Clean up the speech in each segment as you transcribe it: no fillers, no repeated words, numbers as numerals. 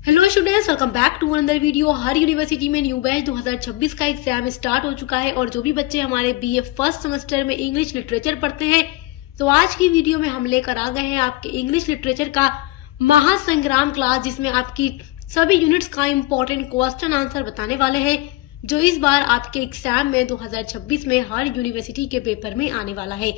Hello students, welcome back to another video. हर university में new batch 2026 का exam start हो चुका है और जो भी बच्चे हमारे बीए फर्स्ट सेमेस्टर में इंग्लिश लिटरेचर पढ़ते हैं, तो आज की वीडियो में हम लेकर आ गए हैं आपके इंग्लिश लिटरेचर का महासंग्राम क्लास, जिसमें आपकी सभी यूनिट्स का इम्पोर्टेंट क्वेश्चन आंसर बताने वाले हैं, जो इस बार आपके एग्जाम में 2026 में हर यूनिवर्सिटी के पेपर में आने वाला है।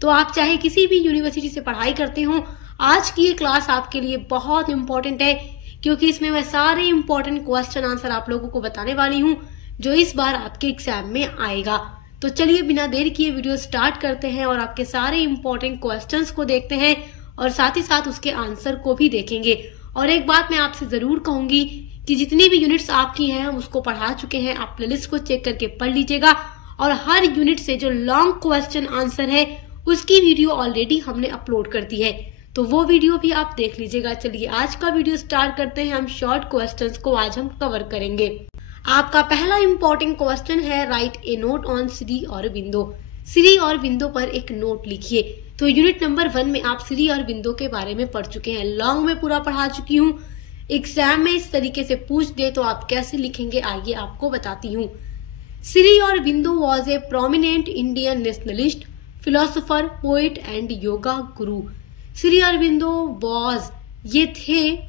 तो आप चाहे किसी भी यूनिवर्सिटी से पढ़ाई करते हो, आज की ये क्लास आपके लिए बहुत इम्पोर्टेंट है, क्योंकि इसमें मैं सारे इम्पोर्टेंट क्वेश्चन आंसर आप लोगों को बताने वाली हूँ जो इस बार आपके एग्जाम में आएगा। तो चलिए बिना देर किए वीडियो स्टार्ट करते हैं और आपके सारे इम्पोर्टेंट क्वेश्चंस को देखते हैं और साथ ही साथ उसके आंसर को भी देखेंगे। और एक बात मैं आपसे जरूर कहूंगी कि जितनी भी यूनिट्स आपकी हैं हम उसको पढ़ा चुके हैं, आप प्लेलिस्ट को चेक करके पढ़ लीजिएगा। और हर यूनिट से जो लॉन्ग क्वेश्चन आंसर है उसकी वीडियो ऑलरेडी हमने अपलोड कर दी है, तो वो वीडियो भी आप देख लीजिएगा। चलिए आज का वीडियो स्टार्ट करते हैं। हम शॉर्ट क्वेश्चंस को आज हम कवर करेंगे। आपका पहला इम्पोर्टेंट क्वेश्चन है, write a note on Shri Aurobindo. Shri Aurobindo पर एक नोट लिखिए। तो यूनिट नंबर 1 में आप श्री अरबिंदो के बारे में पढ़ चुके हैं, लॉन्ग में पूरा पढ़ा चुकी हूँ। एग्जाम में इस तरीके से पूछ दे तो आप कैसे लिखेंगे, आइए आपको बताती हूँ। Shri Aurobindo was a prominent Indian nationalist, philosopher, poet and yoga गुरु। श्री अरबिंदो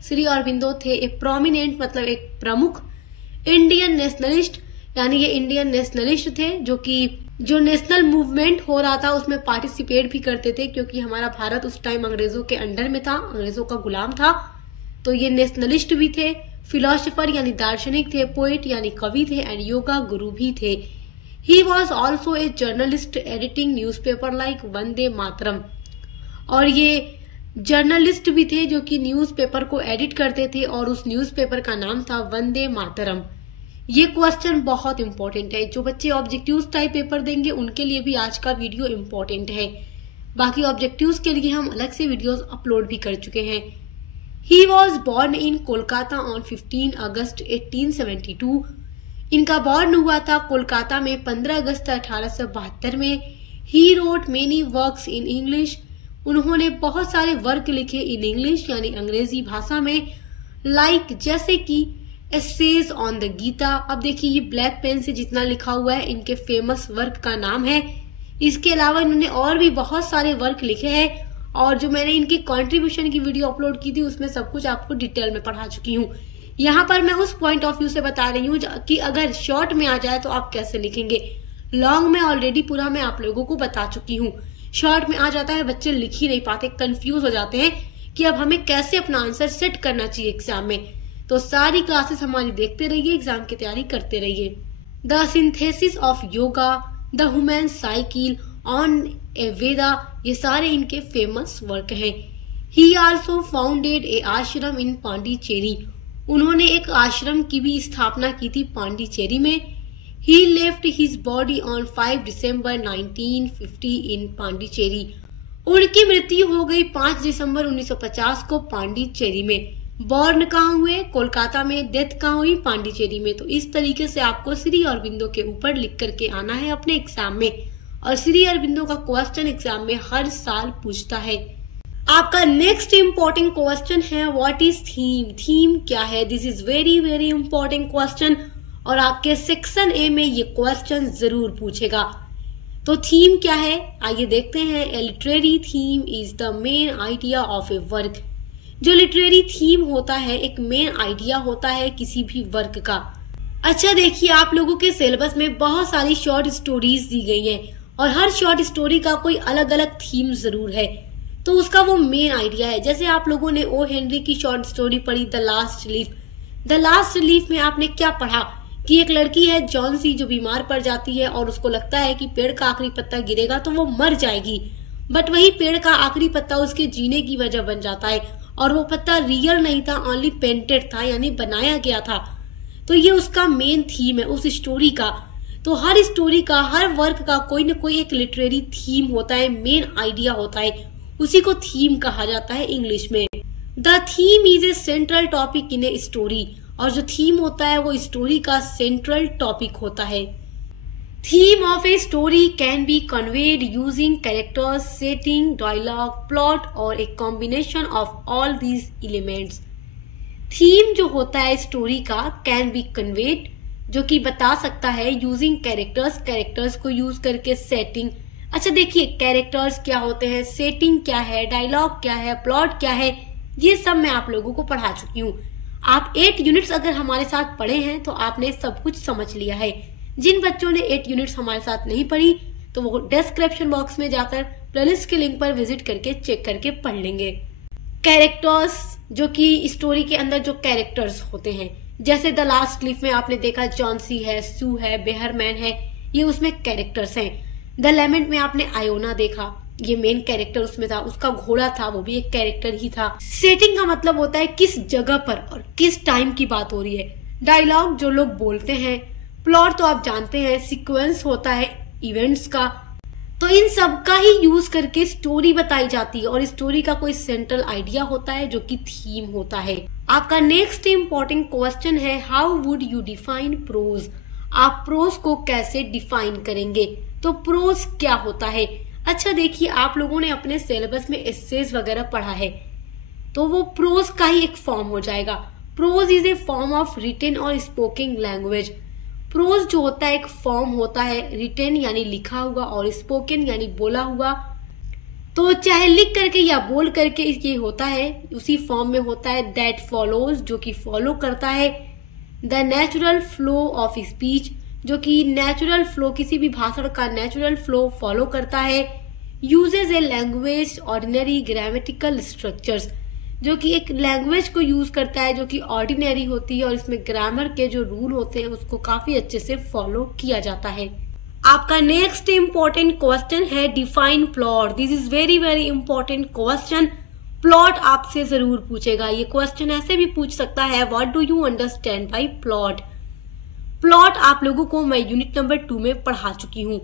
श्री अरबिंदो थे एक प्रोमिनेंट मतलब एक प्रमुख, इंडियन नेशनलिस्ट यानी ये इंडियन नेशनलिस्ट थे जो नेशनल मूवमेंट हो रहा था उसमें पार्टिसिपेट भी करते थे, क्योंकि हमारा भारत उस टाइम अंग्रेजों के अंडर में था, अंग्रेजों का गुलाम था। तो ये नेशनलिस्ट भी थे, फिलोसोफर यानी दार्शनिक थे, पोएट यानी कवि थे एंड योगा गुरु भी थे। He was also a journalist editing newspaper like Vande Mataram. और ये जर्नलिस्ट भी थे जो कि न्यूज़पेपर को एडिट करते थे और उस न्यूज़पेपर का नाम था वंदे मातरम। ये क्वेश्चन बहुत इंपॉर्टेंट है, जो बच्चे ऑब्जेक्टिव्स टाइप पेपर देंगे उनके लिए भी आज का वीडियो इंपॉर्टेंट है। बाकी ऑब्जेक्टिव्स के लिए हम अलग से वीडियोस अपलोड भी कर चुके हैं। He was born in Kolkata on 15 अगस्त 1872। इनका बॉर्न हुआ था कोलकाता में 15 अगस्त 1872 में। He wrote many works in English. उन्होंने बहुत सारे वर्क लिखे इन इंग्लिश यानी अंग्रेजी भाषा में, लाइक जैसे कि एसेज ऑन द गीता। अब देखिए ये ब्लैक पेन से जितना लिखा हुआ है इनके फेमस वर्क का नाम है। इसके अलावा इन्होंने और भी बहुत सारे वर्क लिखे हैं और जो मैंने इनकी कंट्रीब्यूशन की वीडियो अपलोड की थी उसमें सब कुछ आपको डिटेल में पढ़ा चुकी हूँ। यहाँ पर मैं उस पॉइंट ऑफ व्यू से बता रही हूँ कि अगर शॉर्ट में आ जाए तो आप कैसे लिखेंगे। लॉन्ग में ऑलरेडी पूरा मैं आप लोगों को बता चुकी हूँ, शॉर्ट में आ जाता है बच्चे लिख ही नहीं पाते, कंफ्यूज हो जाते हैं कि अब हमें कैसे अपना आंसर सेट करना चाहिए एग्जाम में। तो सारी क्लासेस हमारी देखते रहिए, एग्जाम की तैयारी करते रहिए। The synthesis of yoga, the human cycle, on a Veda, ये सारे इनके फेमस वर्क हैं। ही आल्सो फाउंडेड ए आश्रम इन पांडिचेरी। उन्होंने एक आश्रम की भी स्थापना की थी पांडिचेरी में। He left his body on 5 December 1950 in Pondicherry. उनकी मृत्यु हो गई 5 दिसंबर 1950 को पांडिचेरी में। बॉर्न कहाँ हुए? कोलकाता में। डेथ कहाँ हुई? पांडिचेरी में। तो इस तरीके से आपको श्री अरबिंदो के ऊपर लिख करके आना है अपने एग्जाम में। और श्री अरबिंदो का क्वेश्चन एग्जाम में हर साल पूछता है। आपका नेक्स्ट इम्पोर्टेंट क्वेश्चन है, व्हाट इज थीम। थीम क्या है? This is very very important question और आपके सेक्शन ए में ये क्वेश्चन जरूर पूछेगा। तो थीम क्या है आइए देखते हैं। A literary theme is the main idea of a work. जो लिटरेरी थीम होता है एक मेन आइडिया होता है किसी भी वर्क का। अच्छा देखिए, आप लोगों के सिलेबस में बहुत सारी शॉर्ट स्टोरीज दी गई हैं और हर शॉर्ट स्टोरी का कोई अलग अलग थीम जरूर है, तो उसका वो मेन आइडिया है। जैसे आप लोगों ने ओ हेनरी की शॉर्ट स्टोरी पढ़ी the last leaf. The last leaf में आपने क्या पढ़ा कि एक लड़की है जॉन सी जो बीमार पड़ जाती है और उसको लगता है कि पेड़ का आखिरी पत्ता गिरेगा तो वो मर जाएगी, बट वही पेड़ का आखिरी पत्ता उसके जीने की वजह बन जाता है और वो पत्ता रियल नहीं था, ओनली पेंटेड था यानी बनाया गया था। तो ये उसका मेन थीम है उस स्टोरी का। तो हर स्टोरी का, हर वर्क का कोई न कोई एक लिटरेरी थीम होता है, मेन आइडिया होता है, उसी को थीम कहा जाता है इंग्लिश में। The theme is a central topic in a story. और जो थीम होता है वो स्टोरी का सेंट्रल टॉपिक होता है। Theme of a story can be conveyed using characters, setting, dialogue, plot और a combination of all these elements. Theme जो होता है स्टोरी का कैन बी कन्वेड, जो कि बता सकता है यूजिंग कैरेक्टर्स को यूज करके सेटिंग। अच्छा देखिए, कैरेक्टर्स क्या होते हैं, सेटिंग क्या है, डायलॉग क्या है, प्लॉट क्या है, ये सब मैं आप लोगों को पढ़ा चुकी हूँ। आप 8 यूनिट्स अगर हमारे साथ पढ़े हैं तो आपने सब कुछ समझ लिया है। जिन बच्चों ने 8 यूनिट्स हमारे साथ नहीं पढ़ी तो वो डिस्क्रिप्शन बॉक्स में जाकर प्लेलिस्ट के लिंक पर विजिट करके चेक करके पढ़ लेंगे। कैरेक्टर्स, जो कि स्टोरी के अंदर जो कैरेक्टर्स होते हैं, जैसे द लास्ट क्लिफ में आपने देखा जॉन्सी है, सू है, बेहरमैन है, ये उसमें कैरेक्टर्स हैं। द लेमेंट में आपने आयोना देखा, ये मेन कैरेक्टर उसमें था, उसका घोड़ा था, वो भी एक कैरेक्टर ही था। सेटिंग का मतलब होता है किस जगह पर और किस टाइम की बात हो रही है। डायलॉग जो लोग बोलते हैं। प्लॉट तो आप जानते हैं, सीक्वेंस होता है इवेंट्स का। तो इन सब का ही यूज करके स्टोरी बताई जाती है और स्टोरी का कोई सेंट्रल आइडिया होता है जो कि थीम होता है। आपका नेक्स्ट इम्पोर्टेंट क्वेश्चन है, how would you define prose. आप प्रोज को कैसे डिफाइन करेंगे। तो प्रोज क्या होता है। अच्छा देखिए, आप लोगों ने अपने सिलेबस में एसेज वगैरह पढ़ा है, तो वो प्रोज का ही एक फॉर्म हो जाएगा। Prose is a form of written और स्पोकन लैंग्वेज। प्रोज जो होता है एक फॉर्म होता है रिटन यानी लिखा हुआ और स्पोकन यानी बोला हुआ। तो चाहे लिख करके या बोल करके ये होता है, उसी फॉर्म में होता है। दैट फॉलोज, जो कि फॉलो करता है। The natural flow of speech, जो कि नेचुरल फ्लो, किसी भी भाषण का नेचुरल फ्लो फॉलो करता है। Usage a language ordinary grammatical structures, जो कि एक लैंग्वेज को यूज करता है जो कि ऑर्डिनरी होती है और इसमें ग्रामर के जो रूल होते हैं उसको काफी अच्छे से फॉलो किया जाता है। आपका नेक्स्ट इम्पोर्टेंट क्वेश्चन है define plot. This is very very important question. Plot आपसे जरूर पूछेगा। ये क्वेश्चन ऐसे भी पूछ सकता है, what do you understand by plot. Plot आप लोगों को मैं यूनिट नंबर 2 में पढ़ा चुकी हूँ।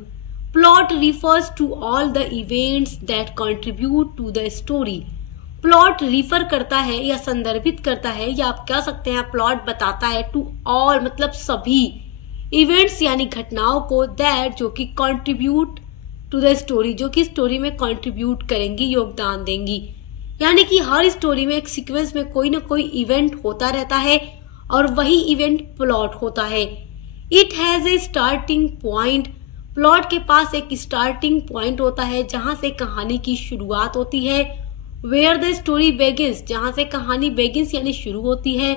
Plot refers to all the events that contribute to the story. Plot refer करता है या संदर्भित करता है, या आप कह सकते हैं प्लॉट बताता है टू ऑल, मतलब सभी इवेंट्स यानी घटनाओं को, दैट जो कि कंट्रीब्यूट टू द स्टोरी, जो कि स्टोरी में कंट्रीब्यूट करेंगी, योगदान देंगी। यानी कि हर स्टोरी में एक सीक्वेंस में कोई ना कोई इवेंट होता रहता है और वही इवेंट प्लॉट होता है। It has a starting point. Plot के पास एक स्टार्टिंग पॉइंट होता है जहां से कहानी की शुरुआत होती है। वेयर द स्टोरी बेगिंस, जहां से कहानी बेगिंस यानी शुरू होती है।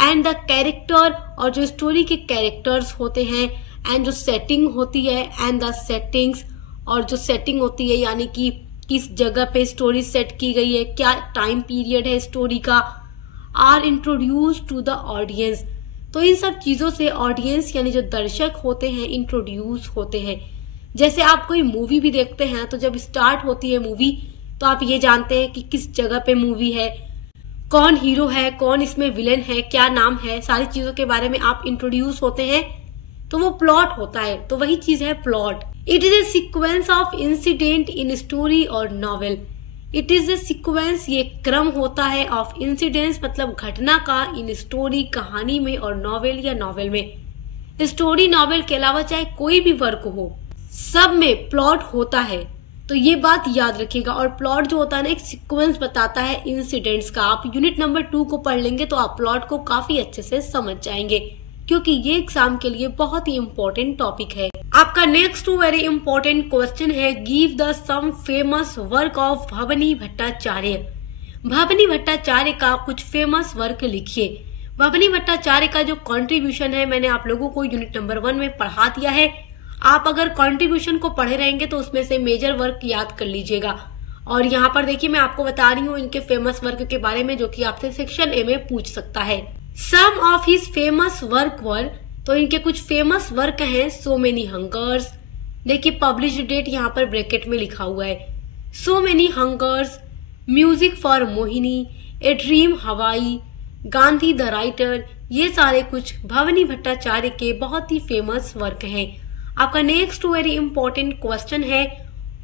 एंड द कैरेक्टर, और जो स्टोरी के कैरेक्टर्स होते हैं। एंड जो सेटिंग होती है, एंड द सेटिंग्स, और जो सेटिंग होती है यानी कि किस जगह पे स्टोरी सेट की गई है, क्या टाइम पीरियड है स्टोरी का। Are introduce to the audience, तो इन सब चीजों से ऑडियंस यानी जो दर्शक होते हैं इंट्रोड्यूस होते हैं। जैसे आप कोई मूवी भी देखते हैं तो जब स्टार्ट होती है मूवी तो आप ये जानते हैं कि किस जगह पे मूवी है, कौन हीरो है, कौन इसमें विलेन है, क्या नाम है, सारी चीजों के बारे में आप इंट्रोड्यूस होते हैं, तो वो प्लॉट होता है। तो वही चीज है plot. It is a sequence of incident in story और novel. It is a sequence, ये क्रम होता है, ऑफ इंसिडेंट्स मतलब घटना का, इन स्टोरी कहानी में, और नॉवेल या नॉवेल में। स्टोरी नॉवेल के अलावा चाहे कोई भी वर्क हो, सब में प्लॉट होता है, तो ये बात याद रखिएगा। और प्लॉट जो होता है ना, एक सीक्वेंस बताता है इंसिडेंट्स का। आप यूनिट नंबर 2 को पढ़ लेंगे तो आप प्लॉट को काफी अच्छे से समझ जाएंगे, क्योंकि ये एग्जाम के लिए बहुत ही इम्पोर्टेंट टॉपिक है। आपका नेक्स्ट वेरी इंपॉर्टेंट क्वेश्चन है, give the some famous work of Bhabani Bhattacharya. Bhabani Bhattacharya का कुछ फेमस वर्क लिखिए। भवानी भट्टाचार्य का जो कंट्रीब्यूशन है मैंने आप लोगों को यूनिट नंबर 1 में पढ़ा दिया है। आप अगर कंट्रीब्यूशन को पढ़े रहेंगे तो उसमें से मेजर वर्क याद कर लीजिएगा। और यहाँ पर देखिए मैं आपको बता रही हूँ इनके फेमस वर्क के बारे में, जो कि आपसे सेक्शन ए में पूछ सकता है। सम ऑफ हिज फेमस वर्क वर, तो इनके कुछ फेमस वर्क हैं। सो मेनी हंगर्स, देखिए पब्लिश डेट यहाँ पर ब्रैकेट में लिखा हुआ है। So many hungers, music for Mohini, a dream हवाई, गांधी द राइटर, ये सारे कुछ भवानी भट्टाचार्य के बहुत ही फेमस वर्क हैं। आपका नेक्स्ट वेरी इंपॉर्टेंट क्वेश्चन है,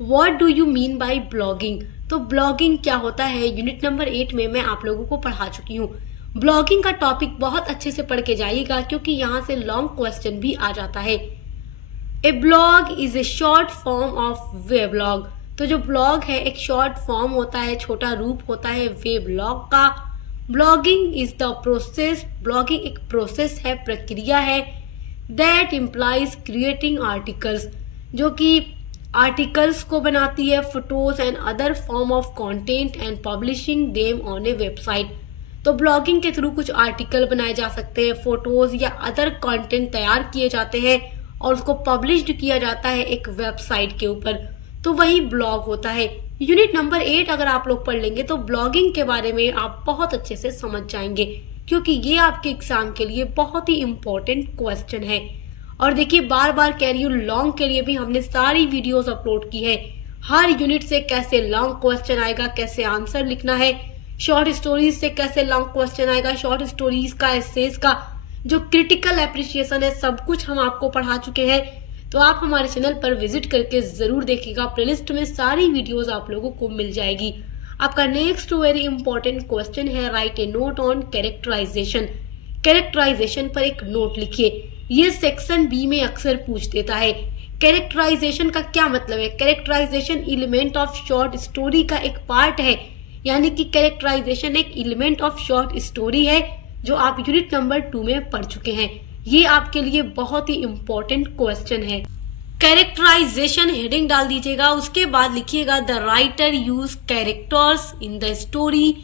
what do you mean by blogging. तो ब्लॉगिंग क्या होता है, यूनिट नंबर 8 में मैं आप लोगों को पढ़ा चुकी हूँ। ब्लॉगिंग का टॉपिक बहुत अच्छे से पढ़ के जाइएगा, क्योंकि यहाँ से लॉन्ग क्वेश्चन भी आ जाता है। A blog is a short form of weblog, तो जो ब्लॉग है एक शॉर्ट फॉर्म होता है, छोटा रूप होता है वे ब्लॉग का। Blogging is the process, blogging एक प्रोसेस है, प्रक्रिया है, दैट इम्प्लाइज क्रिएटिंग आर्टिकल्स, जो कि आर्टिकल्स को बनाती है, photos and other form of content and publishing them on A website. तो ब्लॉगिंग के थ्रू कुछ आर्टिकल बनाए जा सकते हैं, फोटोज या अदर कंटेंट तैयार किए जाते हैं और उसको पब्लिश्ड किया जाता है एक वेबसाइट के ऊपर, तो वही ब्लॉग होता है। यूनिट नंबर 8 अगर आप लोग पढ़ लेंगे तो ब्लॉगिंग के बारे में आप बहुत अच्छे से समझ जाएंगे, क्योंकि ये आपके एग्जाम के लिए बहुत ही इम्पोर्टेंट क्वेश्चन है। और देखिए बार बार कह रही हूँ, लॉन्ग के लिए भी हमने सारी वीडियोस अपलोड की है, हर यूनिट से कैसे लॉन्ग क्वेश्चन आएगा, कैसे आंसर लिखना है, शॉर्ट स्टोरीज से कैसे लॉन्ग क्वेश्चन आएगा, शॉर्ट स्टोरीज का, एसेज का जो क्रिटिकल एप्रिसिएशन है, सब कुछ हम आपको पढ़ा चुके हैं। तो आप हमारे चैनल पर विजिट करके जरूर देखिएगा, प्लेलिस्ट में सारी वीडियोस आप लोगों को मिल जाएगी। आपका नेक्स्ट वेरी इंपॉर्टेंट क्वेश्चन है, write a note on characterization. Characterization पर एक नोट लिखिए, ये सेक्शन बी में अक्सर पूछ देता है। कैरेक्टराइजेशन का क्या मतलब है? Characterization element of short story का एक पार्ट है, यानी कि कैरेक्टराइजेशन एक एलिमेंट ऑफ शॉर्ट स्टोरी है जो आप यूनिट नंबर 2 में पढ़ चुके हैं। ये आपके लिए बहुत ही इंपॉर्टेंट क्वेश्चन है। कैरेक्टराइजेशन हेडिंग डाल दीजिएगा, उसके बाद लिखिएगा the writer use characters in the story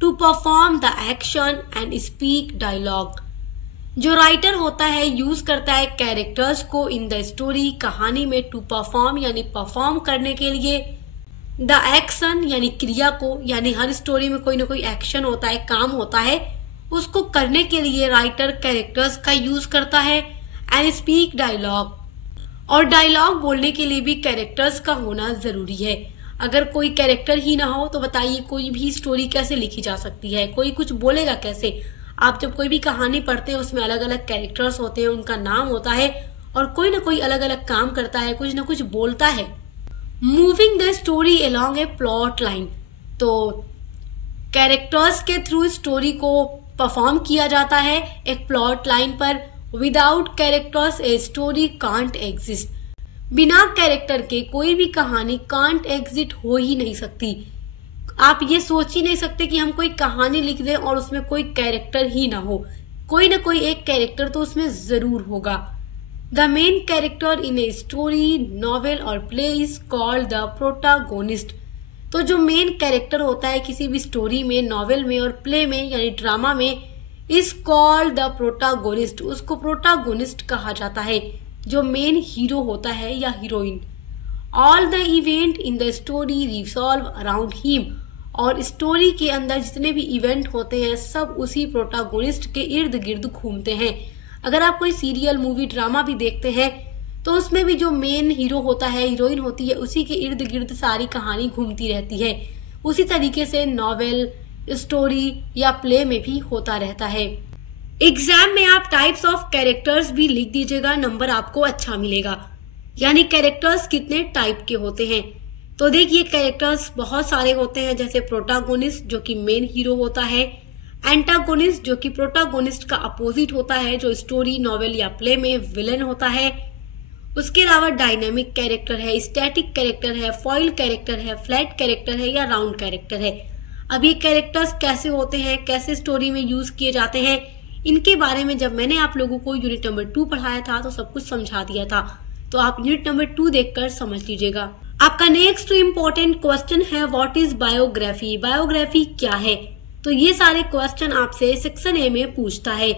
to perform the action and speak dialogue. जो राइटर होता है यूज करता है कैरेक्टर्स को इन द स्टोरी, कहानी में, टू परफॉर्म यानी परफॉर्म करने के लिए, द एक्शन यानी क्रिया को, यानी हर स्टोरी में कोई ना कोई एक्शन होता है, काम होता है, उसको करने के लिए राइटर कैरेक्टर्स का यूज करता है, एंड स्पीक डायलॉग, और डायलॉग बोलने के लिए भी कैरेक्टर्स का होना जरूरी है। अगर कोई कैरेक्टर ही ना हो तो बताइए कोई भी स्टोरी कैसे लिखी जा सकती है, कोई कुछ बोलेगा कैसे? आप जब कोई भी कहानी पढ़ते हैं उसमें अलग अलग कैरेक्टर्स होते हैं, उनका नाम होता है और कोई ना कोई अलग अलग काम करता है, कुछ ना कुछ बोलता है। Moving the story along A plot line, तो कैरेक्टर्स के थ्रू स्टोरी को परफॉर्म किया जाता है एक प्लॉट लाइन पर। Without characters a story can't exist, बिना कैरेक्टर के कोई भी कहानी कांट एग्जिट हो ही नहीं सकती। आप ये सोच ही नहीं सकते कि हम कोई कहानी लिख दें और उसमें कोई कैरेक्टर ही ना हो, कोई ना कोई एक कैरेक्टर तो उसमें जरूर होगा। The main character in a story, novel और play is called the protagonist. तो जो मेन कैरेक्टर होता है किसी भी स्टोरी में, नॉवेल में और प्ले में यानी ड्रामा में, इज कॉल्ड द प्रोटागोनिस्ट, उसको प्रोटागोनिस्ट कहा जाता है, जो मेन हीरो होता है या heroine. All the event in the story revolve around him, और स्टोरी के अंदर जितने भी इवेंट होते हैं सब उसी प्रोटागोनिस्ट के इर्द गिर्द घूमते हैं। अगर आप कोई सीरियल, मूवी, ड्रामा भी देखते हैं तो उसमें भी जो मेन हीरो होता है, हीरोइन होती है, उसी के इर्द गिर्द सारी कहानी घूमती रहती है। उसी तरीके से नॉवेल, स्टोरी या प्ले में भी होता रहता है। एग्जाम में आप टाइप्स ऑफ कैरेक्टर्स भी लिख दीजिएगा, नंबर आपको अच्छा मिलेगा। यानी कैरेक्टर्स कितने टाइप के होते हैं, तो देखिए कैरेक्टर्स बहुत सारे होते हैं, जैसे प्रोटागोनिस्ट जो कि मेन हीरो होता है, एंटागोनिस्ट जो कि प्रोटागोनिस्ट का अपोजिट होता है, जो स्टोरी, नॉवेल या प्ले में विलेन होता है। उसके अलावा डायनेमिक कैरेक्टर है, स्टैटिक कैरेक्टर है, फॉइल कैरेक्टर है, फ्लैट कैरेक्टर है या राउंड कैरेक्टर है। अब ये कैरेक्टर्स कैसे होते हैं, कैसे स्टोरी में यूज किए जाते हैं, इनके बारे में जब मैंने आप लोगों को यूनिट नंबर 2 पढ़ाया था तो सब कुछ समझा दिया था, तो आप यूनिट नंबर 2 देखकर समझ लीजिएगा। आपका नेक्स्ट इम्पोर्टेंट क्वेश्चन है, व्हाट इज बायोग्राफी। बायोग्राफी क्या है? तो ये सारे क्वेश्चन आपसे सेक्शन ए में पूछता है।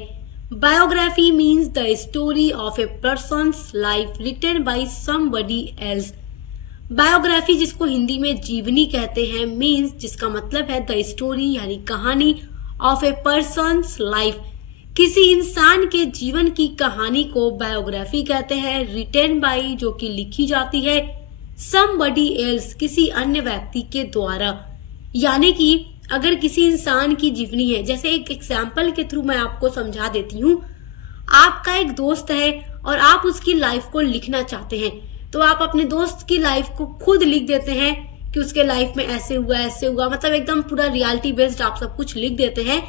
Biography means the story of a person's life written by somebody else. Biography जिसको हिंदी में जीवनी कहते हैं, मीन्स जिसका मतलब है द स्टोरी यानी कहानी ऑफ ए पर्सन्स लाइफ, किसी इंसान के जीवन की कहानी को बायोग्राफी कहते हैं। रिटन बाय जो कि लिखी जाती है, समबडी एल्स किसी अन्य व्यक्ति के द्वारा। यानी कि अगर किसी इंसान की जीवनी है, जैसे एक एग्जाम्पल के थ्रू मैं आपको समझा देती हूँ, आपका एक दोस्त है और आप उसकी लाइफ को लिखना चाहते हैं, तो आप अपने दोस्त की लाइफ को खुद लिख देते हैं कि उसके लाइफ में ऐसे हुआ, मतलब एकदम पूरा रियलिटी बेस्ड आप सब कुछ लिख देते हैं,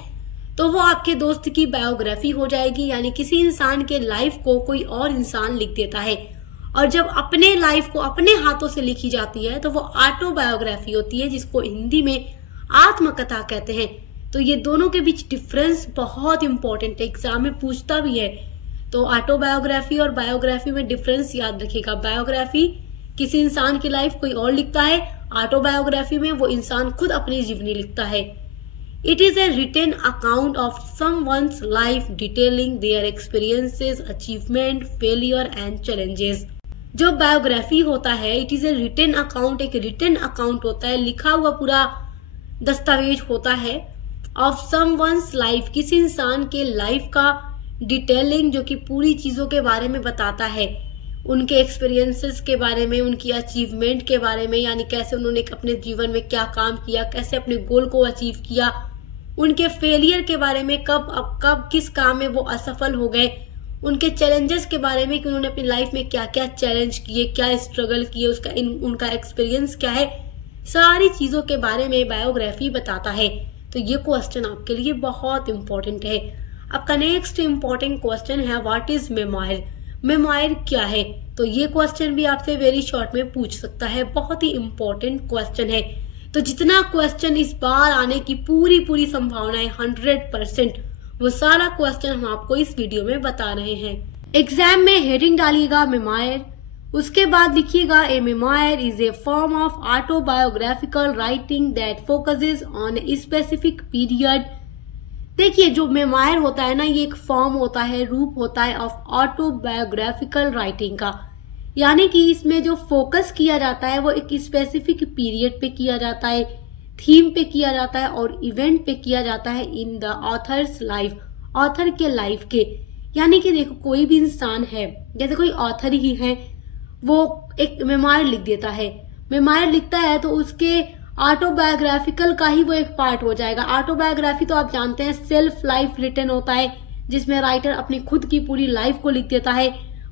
तो वो आपके दोस्त की बायोग्राफी हो जाएगी। यानी किसी इंसान के लाइफ को कोई और इंसान लिख देता है, और जब अपने लाइफ को अपने हाथों से लिखी जाती है तो वो ऑटोबायोग्राफी होती है, जिसको हिंदी में आत्मकथा कहते हैं। तो ये दोनों के बीच डिफरेंस बहुत इंपॉर्टेंट है, एग्जाम में पूछता भी है। तो ऑटोबायोग्राफी और बायोग्राफी में डिफरेंस याद रखिएगा। बायोग्राफी किसी इंसान की लाइफ कोई और लिखता है, ऑटोबायोग्राफी में वो इंसान खुद अपनी जीवनी लिखता है। It is a written account of someone's life detailing their experiences, achievement, failure and challenges. जो बायोग्राफी होता है, it is a written account, एक रिटन अकाउंट होता है, लिखा हुआ पूरा दस्तावेज होता है ऑफ समवन्स लाइफ, किसी इंसान के लाइफ का डिटेलिंग, जो कि पूरी चीजों के बारे में बताता है, उनके एक्सपीरियंसेस के बारे में, उनकी अचीवमेंट के बारे में, यानी कैसे उन्होंने अपने जीवन में क्या काम किया, कैसे अपने गोल को अचीव किया, उनके फेलियर के बारे में, कब किस काम में वो असफल हो गए, उनके चैलेंजेस के बारे में कि उन्होंने अपनी लाइफ में क्या क्या चैलेंज किए, क्या स्ट्रगल किए, उनका एक्सपीरियंस क्या है, सारी चीजों के बारे में बायोग्राफी बताता है। तो ये क्वेश्चन आपके लिए बहुत इंपॉर्टेंट है। आपका नेक्स्ट इंपॉर्टेंट क्वेश्चन है व्हाट इज मेमोयर। मेमोयर क्या है? तो ये क्वेश्चन भी आपसे वेरी शॉर्ट में पूछ सकता है, बहुत ही इंपॉर्टेंट क्वेश्चन है। तो जितना क्वेश्चन इस बार आने की पूरी संभावना है 100%, वो सारा क्वेश्चन हम आपको इस वीडियो में बता रहे हैं। एग्जाम में हेडिंग डालिएगा मेमोयर, उसके बाद लिखिएगा a memoir is a form of autobiographical writing that focuses on a specific period. देखिए, जो मेमोयर होता है ना, ये एक फॉर्म होता है, रूप होता है ऑफ ऑटोबायोग्राफिकल राइटिंग का, यानी कि इसमें जो फोकस किया जाता है वो एक स्पेसिफिक पीरियड पे किया जाता है, थीम पे किया जाता है और इवेंट पे किया जाता है in the author's life, author के लाइफ के। यानी कि देखो, कोई भी इंसान है, जैसे कोई ऑथर ही है, वो एक मेमोयर लिख देता है, मेमोयर लिखता है तो उसके ऑटोबायोग्राफिकल का ही वो एक पार्ट हो जाएगा। ऑटोबायोग्राफी तो आप जानते हैं सेल्फ लाइफ रिटन होता है, जिसमें राइटर अपनी खुद की पूरी लाइफ को लिख देता है।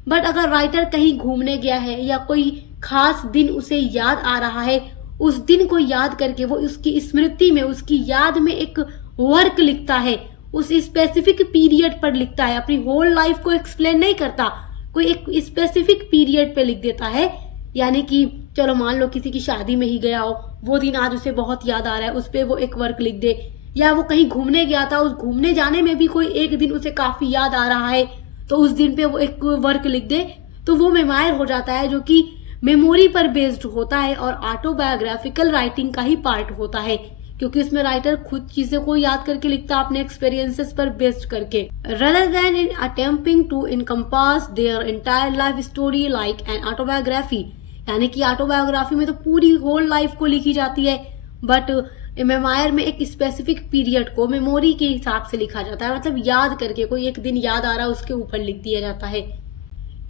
बट अगर राइटर कहीं घूमने गया है या कोई खास दिन उसे याद आ रहा है, उस दिन को याद करके वो उसकी स्मृति में, उसकी याद में एक वर्क लिखता है, उस स्पेसिफिक पीरियड पर लिखता है, अपनी होल लाइफ को एक्सप्लेन नहीं करता, कोई एक स्पेसिफिक पीरियड पे लिख देता है। यानी कि चलो मान लो किसी की शादी में ही गया हो, वो दिन आज उसे बहुत याद आ रहा है, उस पर वो एक वर्क लिख दे, या वो कहीं घूमने गया था, उस घूमने जाने में भी कोई एक दिन उसे काफी याद आ रहा है, तो उस दिन पे वो एक वर्क लिख दे, तो वो मेमोयर हो जाता है, जो कि मेमोरी पर बेस्ड होता है और ऑटोबायोग्राफिकल राइटिंग का ही पार्ट होता है, क्योंकि उसमें राइटर खुद चीजें को याद करके लिखता है अपने एक्सपीरियंसेस पर बेस्ड करके, rather than in attempting to encompass their entire life story like an autobiography। यानी कि ऑटोबायोग्राफी में तो पूरी होल लाइफ को लिखी जाती है, बट मेमोयर में एक स्पेसिफिक पीरियड को मेमोरी के हिसाब से लिखा जाता है, मतलब याद करके, कोई एक दिन याद आ रहा है उसके ऊपर लिख दिया जाता है।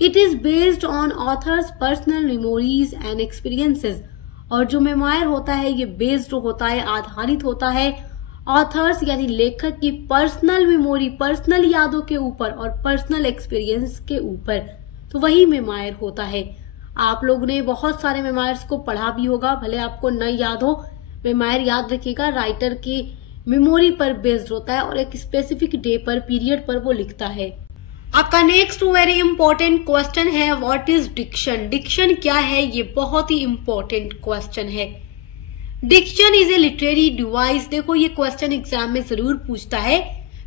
It is based on authors personal memories and experiences. और जो मेमोयर होता है ये बेस्ड होता है, आधारित होता है ऑथर्स यानी लेखक की पर्सनल मेमोरी, पर्सनल यादों के ऊपर और पर्सनल एक्सपीरियंस के ऊपर, तो वही मेमोयर होता है। आप लोग ने बहुत सारे मेमोयर्स को पढ़ा भी होगा, भले आपको न याद हो, मेमोयर याद रखिएगा राइटर की मेमोरी पर बेस्ड होता है और एक स्पेसिफिक डे पर, पीरियड पर वो लिखता है। आपका नेक्स्ट वेरी इंपॉर्टेंट क्वेश्चन है व्हाट इज डिक्शन। डिक्शन क्या है? ये बहुत ही इंपॉर्टेंट क्वेश्चन है। Diction is a literary device. देखो, ये क्वेश्चन एग्जाम में जरूर पूछता है।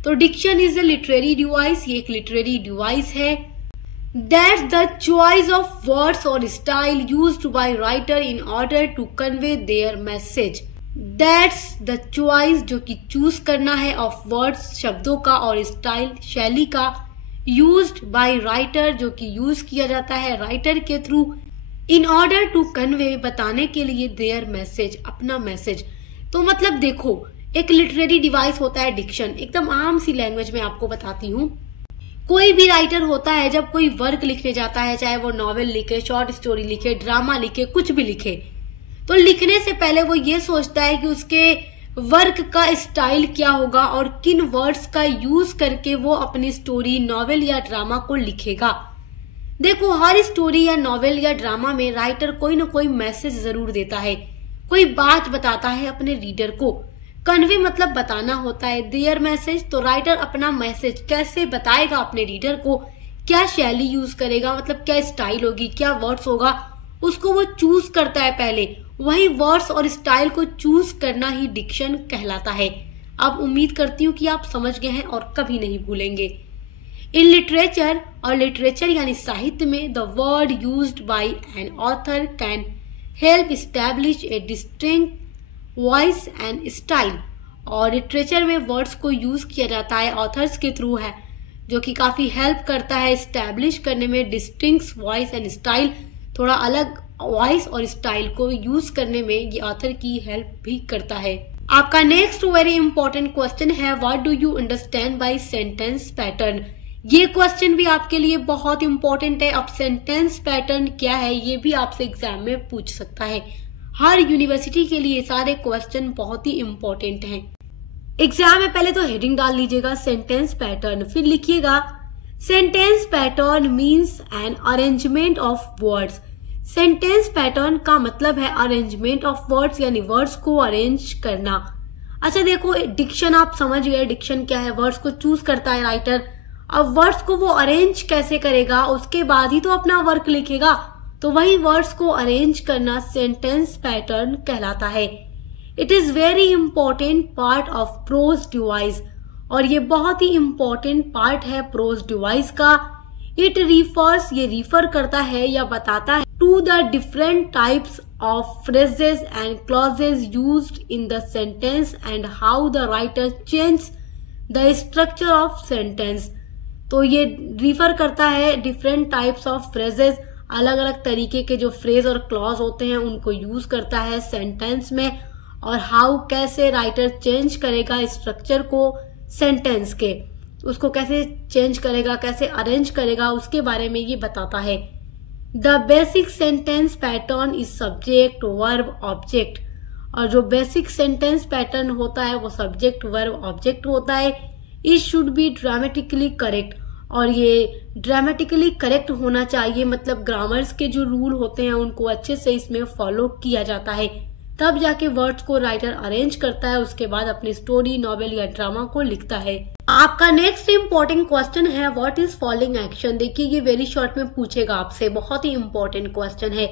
तो diction is a literary device, ये एक लिटरेरी डिवाइस है। That's the choice of words or style used by writer in order to convey their message. That's the choice, जो कि चूज करना है, of words शब्दों का और स्टाइल शैली का, used by writer जो कि यूज किया जाता है राइटर के through, in order to convey बताने के लिए their message अपना मैसेज। तो मतलब देखो, एक लिटरेरी डिवाइस होता है डिक्शन, एकदम आम सी लैंग्वेज में आपको बताती हूँ। कोई भी राइटर होता है जब कोई वर्क लिखने जाता है, चाहे वो नॉवेल लिखे, शॉर्ट स्टोरी लिखे, ड्रामा लिखे, कुछ भी लिखे, तो लिखने से पहले वो ये सोचता है कि उसके वर्क का स्टाइल क्या होगा और किन वर्ड्स का यूज करके वो अपनी स्टोरी, नॉवेल या ड्रामा को लिखेगा। देखो, हर स्टोरी या नॉवेल या ड्रामा में राइटर कोई ना कोई मैसेज जरूर देता है, कोई बात बताता है अपने रीडर को। कन्वे मतलब बताना होता है, देयर मैसेज। तो राइटर अपना मैसेज कैसे बताएगा अपने रीडर को, क्या शैली यूज करेगा, मतलब क्या स्टाइल होगी, क्या वर्ड्स होगा, उसको वो चूज करता है पहले। वही वर्ड्स और स्टाइल को चूज करना ही डिक्शन कहलाता है। अब उम्मीद करती हूँ कि आप समझ गए हैं और कभी नहीं भूलेंगे। इन लिटरेचर, और लिटरेचर यानी साहित्य में, the word used by an author can help establish A distinct voice and style. और लिटरेचर में वर्ड्स को यूज किया जाता है ऑथर्स के थ्रू है, जो कि काफी हेल्प करता है एस्टैब्लिश करने में डिस्टिंक्ट वॉइस एंड स्टाइल, थोड़ा अलग वॉइस और स्टाइल को यूज करने में ये ऑथर की हेल्प भी करता है। आपका नेक्स्ट वेरी इंपॉर्टेंट क्वेश्चन है, what do you understand by sentence pattern. ये क्वेश्चन भी आपके लिए बहुत इंपॉर्टेंट है। अब सेंटेंस पैटर्न क्या है ये भी आपसे एग्जाम में पूछ सकता है। हर यूनिवर्सिटी के लिए सारे क्वेश्चन बहुत ही इंपॉर्टेंट हैं। एग्जाम में पहले तो हेडिंग डाल लीजिएगा सेंटेंस पैटर्न, फिर लिखिएगा sentence pattern means an arrangement of words. Sentence pattern का मतलब है अरेंजमेंट ऑफ वर्ड्स, यानी वर्ड्स को अरेंज करना। अच्छा देखो, डिक्शन आप समझ गए, डिक्शन क्या है, वर्ड्स को चूज करता है राइटर। अब वर्ड्स को वो अरेंज कैसे करेगा, उसके बाद ही तो अपना वर्क लिखेगा, तो वही वर्ड्स को अरेंज करना सेंटेंस पैटर्न कहलाता है। It is very important part of prose device, और ये बहुत ही इंपॉर्टेंट पार्ट है प्रोज डिवाइस का। इट रिफर्स, ये रिफर करता है या बताता है to the different types of phrases and clauses used in the sentence and how the writer change the structure of sentence. तो ये रिफर करता है डिफरेंट टाइप्स ऑफ फ्रेजेस, अलग अलग तरीके के जो फ्रेज और क्लॉज होते हैं उनको यूज करता है सेंटेंस में, और हाउ कैसे राइटर चेंज करेगा स्ट्रक्चर को सेंटेंस के, उसको कैसे चेंज करेगा, कैसे अरेंज करेगा, उसके बारे में ये बताता है। The basic sentence pattern is subject verb object, और जो बेसिक सेंटेंस पैटर्न होता है वो सब्जेक्ट वर्ब ऑब्जेक्ट होता है। It should be dramatically correct, और ये ड्रामेटिकली करेक्ट होना चाहिए, मतलब ग्रामर्स के जो रूल होते हैं उनको अच्छे से इसमें फॉलो किया जाता है, तब जाके वर्ड्स को राइटर अरेंज करता है, उसके बाद अपनी स्टोरी, नॉवेल या ड्रामा को लिखता है। आपका नेक्स्ट इंपॉर्टेंट क्वेश्चन है व्हाट इज फॉलोइंग एक्शन। देखिए ये वेरी शॉर्ट में पूछेगा आपसे, बहुत ही इंपॉर्टेंट क्वेश्चन है।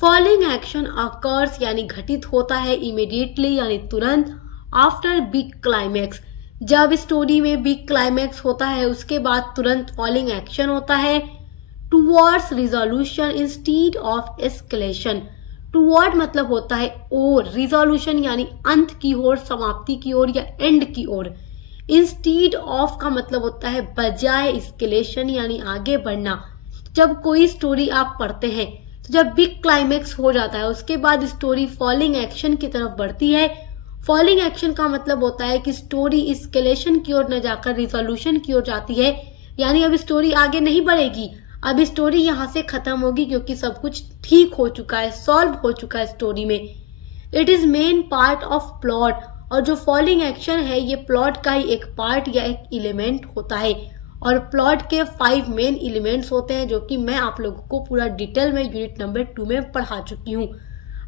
फॉलोइंग एक्शन अकर्स यानी घटित होता है इमीडिएटली यानी तुरंत, आफ्टर बिग क्लाइमैक्स, जब स्टोरी में बिग क्लाइमैक्स होता है उसके बाद तुरंत फॉलोइंग एक्शन होता है। Towards resolution instead of escalation, toward मतलब होता है ओर, रिजोल्यूशन यानी अंत की ओर, समाप्ति की ओर या एंड की ओर। इंस्टीड ऑफ का मतलब होता है बजाय, एस्केलेशन यानी आगे बढ़ना। जब कोई स्टोरी आप पढ़ते हैं तो जब बिग क्लाइमैक्स हो जाता है उसके बाद स्टोरी फॉलोइंग एक्शन की तरफ बढ़ती है। फॉलोइंग एक्शन का मतलब होता है कि स्टोरी एस्केलेशन की ओर न जाकर रिजोल्यूशन की ओर जाती है, यानी अब स्टोरी आगे नहीं बढ़ेगी, अब स्टोरी यहाँ से खत्म होगी क्योंकि सब कुछ ठीक हो चुका है, सॉल्व हो चुका है स्टोरी में। It is main part of plot, और जो फॉलोइंग एक्शन है ये प्लॉट का ही एक पार्ट या एक एलिमेंट होता है, और प्लॉट के 5 मेन एलिमेंट्स होते हैं जो कि मैं आप लोगों को पूरा डिटेल में यूनिट नंबर 2 में पढ़ा चुकी हूँ।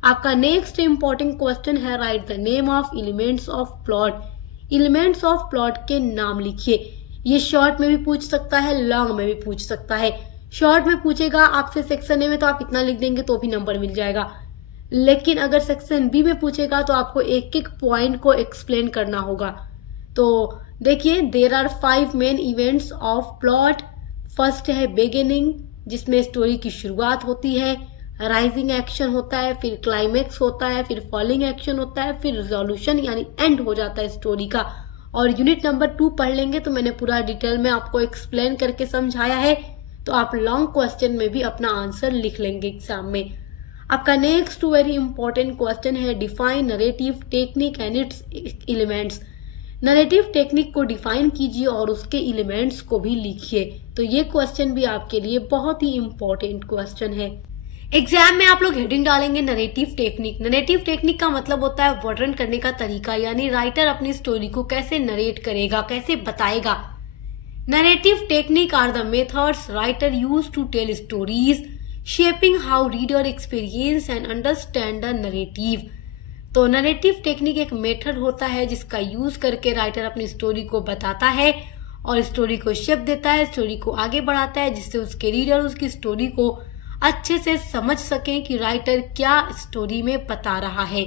आपका नेक्स्ट इंपॉर्टेंट क्वेश्चन है right the name of elements of plot. Elements of plot के नाम लिखिए। ये शॉर्ट में भी पूछ सकता है, लॉन्ग में भी पूछ सकता है। शॉर्ट में पूछेगा आपसे सेक्शन ए में तो आप इतना लिख देंगे तो भी नंबर मिल जाएगा, लेकिन अगर सेक्शन बी में पूछेगा तो आपको एक एक पॉइंट को एक्सप्लेन करना होगा। तो देखिए there are 5 main events of plot. First है बिगिनिंग, जिसमें स्टोरी की शुरुआत होती है, राइजिंग एक्शन होता है, फिर क्लाइमैक्स होता है, फिर फॉलिंग एक्शन होता है, फिर रिजोल्यूशन यानी एंड हो जाता है स्टोरी का। और यूनिट नंबर 2 पढ़ लेंगे तो मैंने पूरा डिटेल में आपको एक्सप्लेन करके समझाया है, तो आप लॉन्ग क्वेश्चन में भी अपना आंसर लिख लेंगे एग्जाम में। आपका नेक्स्ट वेरी इंपॉर्टेंट क्वेश्चन है define narrative technique and it's elements. Narrative technique को डिफाइन कीजिए और उसके एलिमेंट्स को भी लिखिए। तो ये क्वेश्चन भी आपके लिए बहुत ही इंपॉर्टेंट क्वेश्चन है। एग्जाम में आप लोग हेडिंग डालेंगे नरेटिव टेक्निक। नरेटिव टेक्निक का मतलब होता है वर्णन करने का तरीका, यानी राइटर अपनी स्टोरी को कैसे नरेट करेगा, कैसे बताएगा। Narrative technique are the methods writer use to tell stories shaping how reader experience and understand the narrative. तो नरेटिव टेक्निक एक मेथड होता है जिसका यूज करके राइटर अपनी स्टोरी को बताता है और स्टोरी को शेप देता है, स्टोरी को आगे बढ़ाता है, जिससे उसके रीडर उसकी स्टोरी को अच्छे से समझ सकें कि राइटर क्या स्टोरी में बता रहा है।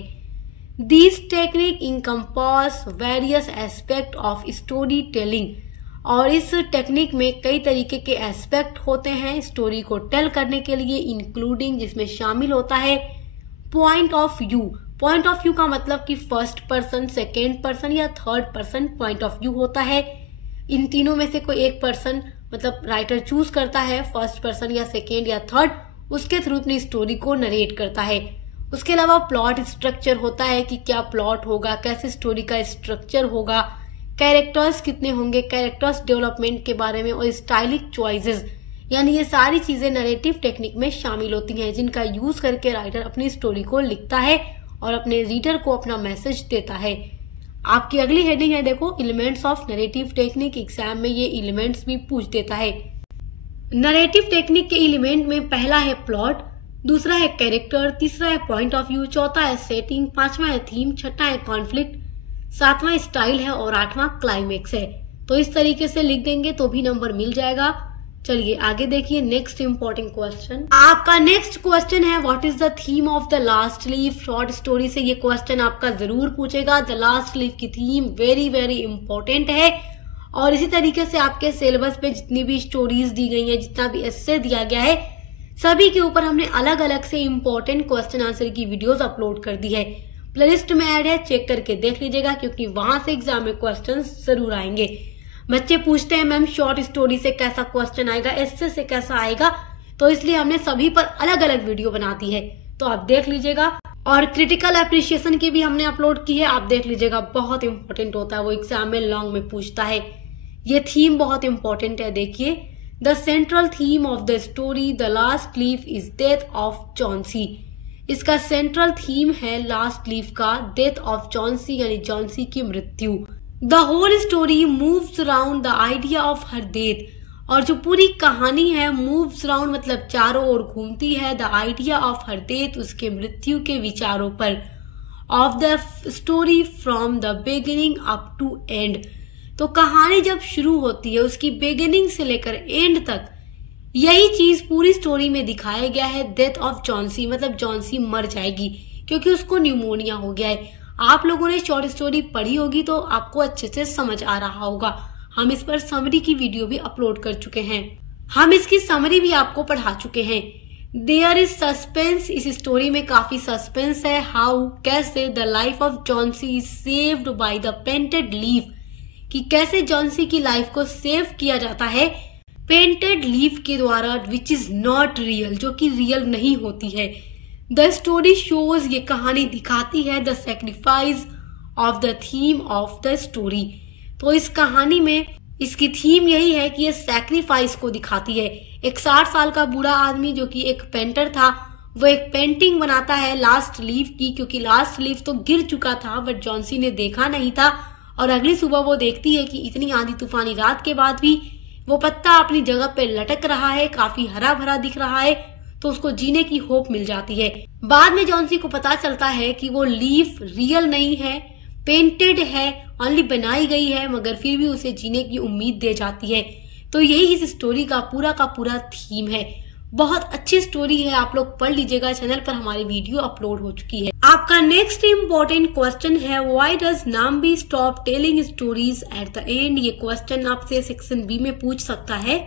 This technique encompass various aspect of story telling, और इस टेक्निक में कई तरीके के एस्पेक्ट होते हैं स्टोरी को टेल करने के लिए, इंक्लूडिंग जिसमें शामिल होता है point of view. Point of view का मतलब कि फर्स्ट पर्सन, सेकेंड पर्सन या third person point of view होता है। इन तीनों में से कोई एक पर्सन मतलब राइटर चूज करता है, फर्स्ट पर्सन या सेकेंड या थर्ड, उसके थ्रू अपनी स्टोरी को नरेट करता है। उसके अलावा प्लॉट स्ट्रक्चर होता है कि क्या प्लॉट होगा, कैसे स्टोरी का स्ट्रक्चर होगा, कैरेक्टर्स कितने होंगे, कैरेक्टर्स डेवलपमेंट के बारे में, और स्टाइलिक चॉइसेस, यानी ये सारी चीजें नरेटिव टेक्निक में शामिल होती हैं जिनका यूज करके राइटर अपनी स्टोरी को लिखता है और अपने रीडर को अपना मैसेज देता है। आपकी अगली हेडिंग है देखो, elements of narrative technique. Exam में ये एलिमेंट्स भी पूछ देता है। नरेटिव टेक्निक के एलिमेंट में पहला है प्लॉट, दूसरा है कैरेक्टर, तीसरा है पॉइंट ऑफ व्यू, चौथा है सेटिंग, पांचवा है थीम, छठा है कॉन्फ्लिक्ट, सातवां स्टाइल है और आठवां क्लाइमेक्स है। तो इस तरीके से लिख देंगे तो भी नंबर मिल जाएगा। चलिए आगे देखिए नेक्स्ट इंपॉर्टेंट क्वेश्चन। आपका नेक्स्ट क्वेश्चन है what is the theme of the last leaf. Short story से ये क्वेश्चन आपका जरूर पूछेगा। द लास्ट लीफ की थीम वेरी वेरी इंपॉर्टेंट है, और इसी तरीके से आपके सिलेबस पे जितनी भी स्टोरीज दी गई है, जितना भी एस्से दिया गया है, सभी के ऊपर हमने अलग अलग से इंपॉर्टेंट क्वेश्चन आंसर की वीडियोस अपलोड कर दी है। प्लेलिस्ट में ऐड है, चेक करके देख लीजिएगा क्योंकि वहां से एग्जाम में क्वेश्चन जरूर आएंगे। बच्चे पूछते हैं मैम शॉर्ट स्टोरी से कैसा क्वेश्चन आएगा, एस्से से कैसा आएगा, तो इसलिए हमने सभी पर अलग अलग वीडियो बना दी है, तो आप देख लीजिएगा। और क्रिटिकल अप्रिशिएशन की भी हमने अपलोड की है, आप देख लीजिएगा, बहुत इंपॉर्टेंट होता है, वो एग्जाम में लॉन्ग में पूछता है। ये थीम बहुत इंपॉर्टेंट है। देखिए, the central theme of the story the last leaf is death of Johnsy. इसका सेंट्रल थीम है लास्ट लीफ का डेथ ऑफ जॉन्सी, यानी जॉन्सी की मृत्यु। The whole story moves around the idea of her death, और जो पूरी कहानी है मूव्स अराउंड मतलब चारों ओर घूमती है, the idea of her death, उसके मृत्यु के विचारों पर, of the story from the beginning up to end. तो कहानी जब शुरू होती है उसकी बिगिनिंग से लेकर एंड तक यही चीज पूरी स्टोरी में दिखाया गया है। डेथ ऑफ जॉन्सी मतलब जॉन्सी मर जाएगी क्योंकि उसको न्यूमोनिया हो गया है। आप लोगों ने शॉर्ट स्टोरी पढ़ी होगी तो आपको अच्छे से समझ आ रहा होगा। हम इस पर समरी की वीडियो भी अपलोड कर चुके हैं, हम इसकी समरी भी आपको पढ़ा चुके हैं। देयर इज सस्पेंस, इस स्टोरी में काफी सस्पेंस है। हाउ, कैसे, the life of Johnsy is saved by the painted leaf, कि कैसे जॉन्सी की लाइफ को सेव किया जाता है पेंटेड लीफ के द्वारा, विच इज नॉट रियल, जो कि रियल नहीं होती है। द स्टोरी शोज, ये कहानी दिखाती है, the sacrifice of the theme of the story. तो इस कहानी में इसकी थीम यही है कि ये सैक्रिफाइस को दिखाती है। एक 60 साल का बूढ़ा आदमी जो कि एक पेंटर था, वो एक पेंटिंग बनाता है लास्ट लीफ की, क्योंकि लास्ट लीफ तो गिर चुका था बट जॉन्सी ने देखा नहीं था। और अगली सुबह वो देखती है कि इतनी आंधी तूफानी रात के बाद भी वो पत्ता अपनी जगह पे लटक रहा है, काफी हरा भरा दिख रहा है, तो उसको जीने की होप मिल जाती है। बाद में जॉन्सी को पता चलता है कि वो लीफ रियल नहीं है, पेंटेड है, ओनली बनाई गई है, मगर फिर भी उसे जीने की उम्मीद दे जाती है। तो यही इस स्टोरी का पूरा थीम है। बहुत अच्छी स्टोरी है, आप लोग पढ़ लीजिएगा, चैनल पर हमारी वीडियो अपलोड हो चुकी है। आपका नेक्स्ट इम्पोर्टेंट क्वेश्चन है why does Nambi stop telling stories at the end. ये क्वेश्चन आपसे सेक्शन बी में पूछ सकता है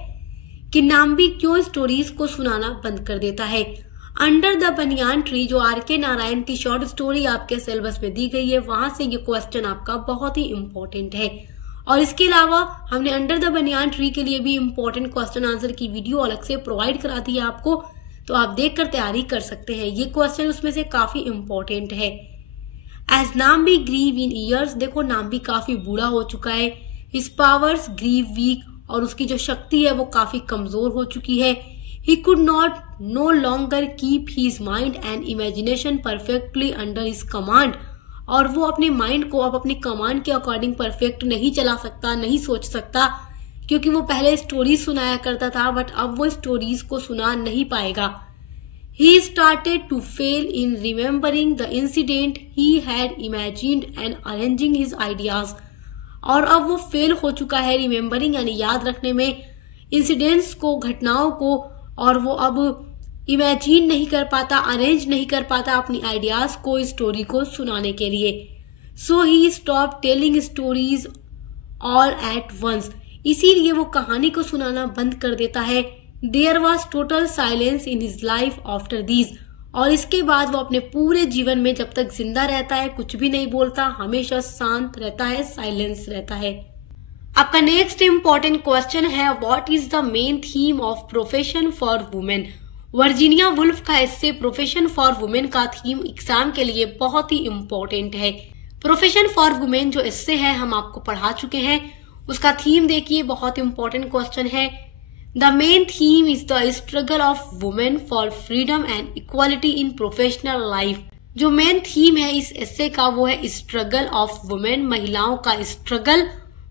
कि नाम्बी क्यों स्टोरीज को सुनाना बंद कर देता है। अंडर द बनियान ट्री, जो आर.के. नारायण की शॉर्ट स्टोरी आपके सिलेबस में दी गई है, वहां से ये क्वेश्चन आपका बहुत ही इम्पोर्टेंट है। और इसके अलावा हमने अंडर द बनियान ट्री के लिए भी इम्पोर्टेंट क्वेश्चन आंसर की वीडियो अलग से प्रोवाइड करा दी है आपको, तो आप देखकर तैयारी कर सकते हैं। ये क्वेश्चन उसमें से काफी इम्पोर्टेंट है। As Nambi grew in years, देखो नाम्बी काफी बूढ़ा हो चुका है। हिज पावर्स ग्रीव वीक, और उसकी जो शक्ति है वो काफी कमजोर हो चुकी है। He could not know longer keep his mind and imagination perfectly under his command, और वो अपने माइंड को अब अपनी कमांड के अकॉर्डिंग परफेक्ट नहीं चला सकता, नहीं सोच सकता, क्योंकि वो पहले स्टोरीज सुनाया करता था बट अब वो स्टोरीज को सुना नहीं पाएगा। He started to fail in remembering the incident he had imagined and arranging his ideas, और अब वो फेल हो चुका है रिमेम्बरिंग यानी याद रखने में इंसिडेंट्स को, घटनाओं को, और वो अब इमेजिन नहीं कर पाता, अरेंज नहीं कर पाता अपनी आइडियाज को, स्टोरी को सुनाने के लिए। So he stop telling stories all at once, इसीलिए वो कहानी को सुनाना बंद कर देता है। There was total silence in his life after these, और इसके बाद वो अपने पूरे जीवन में जब तक जिंदा रहता है कुछ भी नहीं बोलता, हमेशा शांत रहता है, साइलेंस रहता है। आपका नेक्स्ट इंपॉर्टेंट क्वेश्चन है, what is the main theme of profession for women. Virginia Woolf का एस्से प्रोफेशन फॉर वुमेन का थीम एग्जाम के लिए बहुत ही इम्पोर्टेंट है। प्रोफेशन फॉर वुमेन जो एस्से है हम आपको पढ़ा चुके हैं, उसका थीम देखिए, बहुत इंपॉर्टेंट क्वेश्चन है। The main theme is the struggle of women for freedom and equality in professional life. जो मेन थीम है इस एस्से का वो है स्ट्रगल ऑफ वुमेन, महिलाओं का स्ट्रगल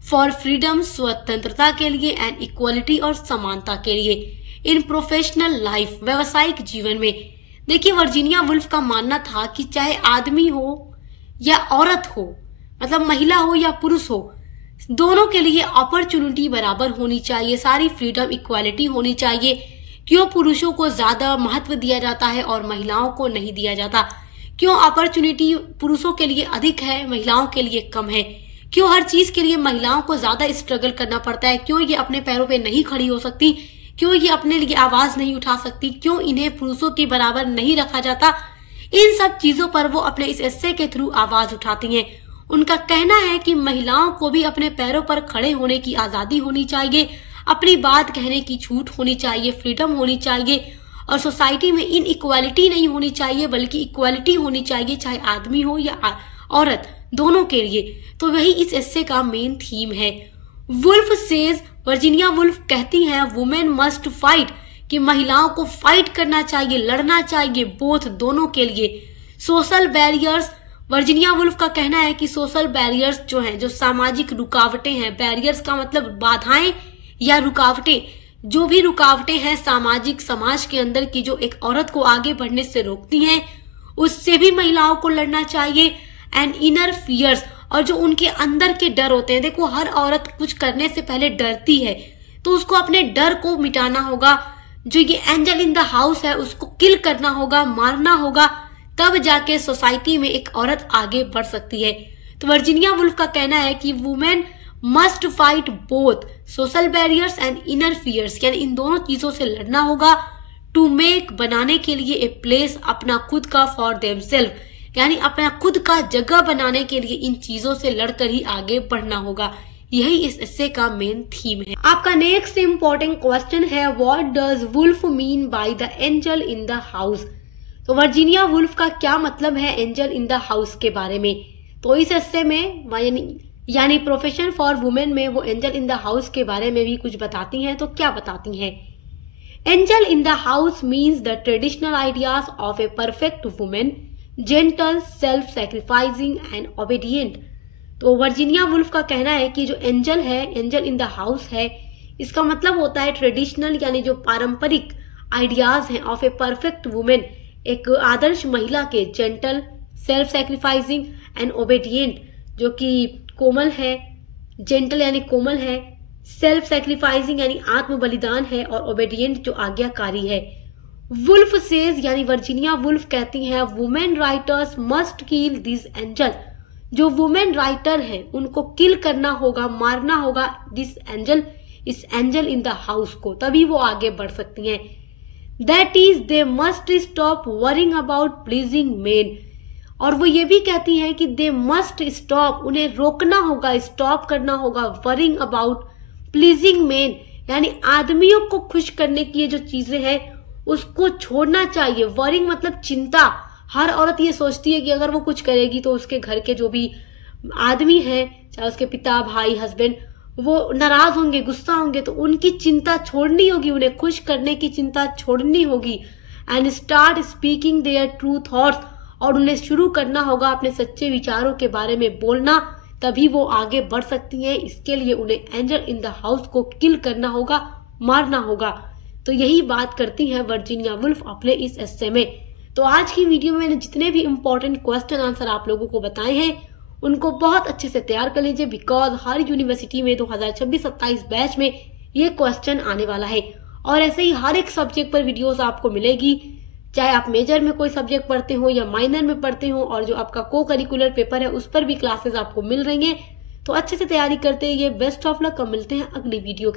फॉर फ्रीडम, स्वतंत्रता के लिए, एंड इक्वालिटी और समानता के लिए इन प्रोफेशनल लाइफ, व्यवसायिक जीवन में। देखिए वर्जीनिया वुल्फ का मानना था कि चाहे आदमी हो या औरत हो, मतलब महिला हो या पुरुष हो, दोनों के लिए अपॉर्चुनिटी बराबर होनी चाहिए, सारी फ्रीडम इक्वालिटी होनी चाहिए। क्यों पुरुषों को ज्यादा महत्व दिया जाता है और महिलाओं को नहीं दिया जाता? क्यों अपॉर्चुनिटी पुरुषों के लिए अधिक है, महिलाओं के लिए कम है? क्यों हर चीज के लिए महिलाओं को ज्यादा स्ट्रगल करना पड़ता है? क्यों ये अपने पैरों पे नहीं खड़ी हो सकती? क्यों ये अपने लिए आवाज नहीं उठा सकती? क्यों इन्हें पुरुषों के बराबर नहीं रखा जाता? इन सब चीजों पर वो अपने इस एस्से के थ्रू आवाज उठाती हैं। उनका कहना है कि महिलाओं को भी अपने पैरों पर खड़े होने की आजादी होनी चाहिए, अपनी बात कहने की छूट होनी चाहिए, फ्रीडम होनी चाहिए, और सोसाइटी में इन इक्वालिटी नहीं होनी चाहिए बल्कि इक्वालिटी होनी चाहिए, चाहे आदमी हो या औरत, दोनों के लिए। तो वही इस एस्से का मेन थीम है। वुल्फ सेज, वर्जीनिया वुल्फ कहती हैं, वुमेन मस्ट फाइट, कि महिलाओं को फाइट करना चाहिए, लड़ना चाहिए, बोथ दोनों के लिए। सोशल बैरियर्स, वर्जीनिया वुल्फ का कहना है कि सोशल बैरियर्स जो हैं, जो सामाजिक रुकावटें हैं, बैरियर्स का मतलब बाधाएं या रुकावटें, जो भी रुकावटें हैं सामाजिक, समाज के अंदर की जो एक औरत को आगे बढ़ने से रोकती हैं, उससे भी महिलाओं को लड़ना चाहिए। एंड इनर फियर्स, और जो उनके अंदर के डर होते हैं, देखो हर औरत कुछ करने से पहले डरती है, तो उसको अपने डर को मिटाना होगा। जो ये एंजल इन द हाउस है उसको किल करना होगा, मारना होगा, तब जाके सोसाइटी में एक औरत आगे बढ़ सकती है। तो वर्जीनिया वुल्फ का कहना है कि women must fight both social barriers and inner fears, यानी इन दोनों चीजों से लड़ना होगा। टू मेक, बनाने के लिए, ए प्लेस, अपना खुद का, फॉर देमसेल्फ, यानी अपना खुद का जगह बनाने के लिए इन चीजों से लड़कर ही आगे बढ़ना होगा। यही इस एस्से का मेन थीम है। आपका नेक्स्ट इंपॉर्टेंट क्वेश्चन है, what does Woolf mean by the angel in the house. तो वर्जीनिया वुल्फ का क्या मतलब है एंजल इन द हाउस के बारे में? तो इस एस्से में यानी प्रोफेशन फॉर वुमेन में वो एंजल इन द हाउस के बारे में भी कुछ बताती हैं। तो क्या बताती हैं? Angel in the house means the traditional ideas of a perfect women, gentle, self sacrificing and obedient. तो वर्जीनिया वुल्फ का कहना है कि जो एंजल है, एंजल इन द हाउस है, इसका मतलब होता है ट्रेडिशनल, यानी जो पारंपरिक आइडियाज हैं ऑफ ए परफेक्ट वुमेन, एक आदर्श महिला के, gentle, self sacrificing and obedient, जो कि कोमल है, जेंटल यानी कोमल है, सेल्फ सैक्रिफाइसिंग यानी आत्म बलिदान है, और ओबीडियंट जो आज्ञाकारी है। वुल्फ सेज, यानी वर्जीनिया वुल्फ कहती हैं, women writers must kill this angel, जो वुमेन राइटर हैं उनको किल करना होगा, मारना होगा दिस एंजल, इस एंजल इन द हाउस को, तभी वो आगे बढ़ सकती हैं। That is they must stop worrying about pleasing main, और वो ये भी कहती हैं कि दे मस्ट स्टॉप, उन्हें रोकना होगा, स्टॉप करना होगा, वरिंग अबाउट प्लीजिंग मेन, यानी आदमियों को खुश करने की ये जो चीजें हैं उसको छोड़ना चाहिए। वरिंग मतलब चिंता। हर औरत ये सोचती है कि अगर वो कुछ करेगी तो उसके घर के जो भी आदमी हैं, चाहे उसके पिता, भाई, हस्बैंड, वो नाराज होंगे, गुस्सा होंगे, तो उनकी चिंता छोड़नी होगी, उन्हें खुश करने की चिंता छोड़नी होगी। And start speaking their true thoughts, और उन्हें शुरू करना होगा अपने सच्चे विचारों के बारे में बोलना, तभी वो आगे बढ़ सकती हैं। इसके लिए उन्हें एंजल इन द हाउस को किल करना होगा, मारना होगा। तो यही बात करती हैं वर्जीनिया वुल्फ अपने इस एस्से में। तो आज की वीडियो में मैंने जितने भी इंपॉर्टेंट क्वेश्चन आंसर आप लोगों को बताए हैं उनको बहुत अच्छे से तैयार कर लीजिए, बिकॉज हर यूनिवर्सिटी में 2026-27 बैच में ये क्वेश्चन आने वाला है। और ऐसे ही हर एक सब्जेक्ट पर वीडियोस आपको मिलेगी, चाहे आप मेजर में कोई सब्जेक्ट पढ़ते हो या माइनर में पढ़ते हो, और जो आपका को करिकुलर पेपर है उस पर भी क्लासेस आपको मिल रही हैं। तो अच्छे से तैयारी करते हैं। ये बेस्ट ऑफ लक। मिलते हैं अगली वीडियो के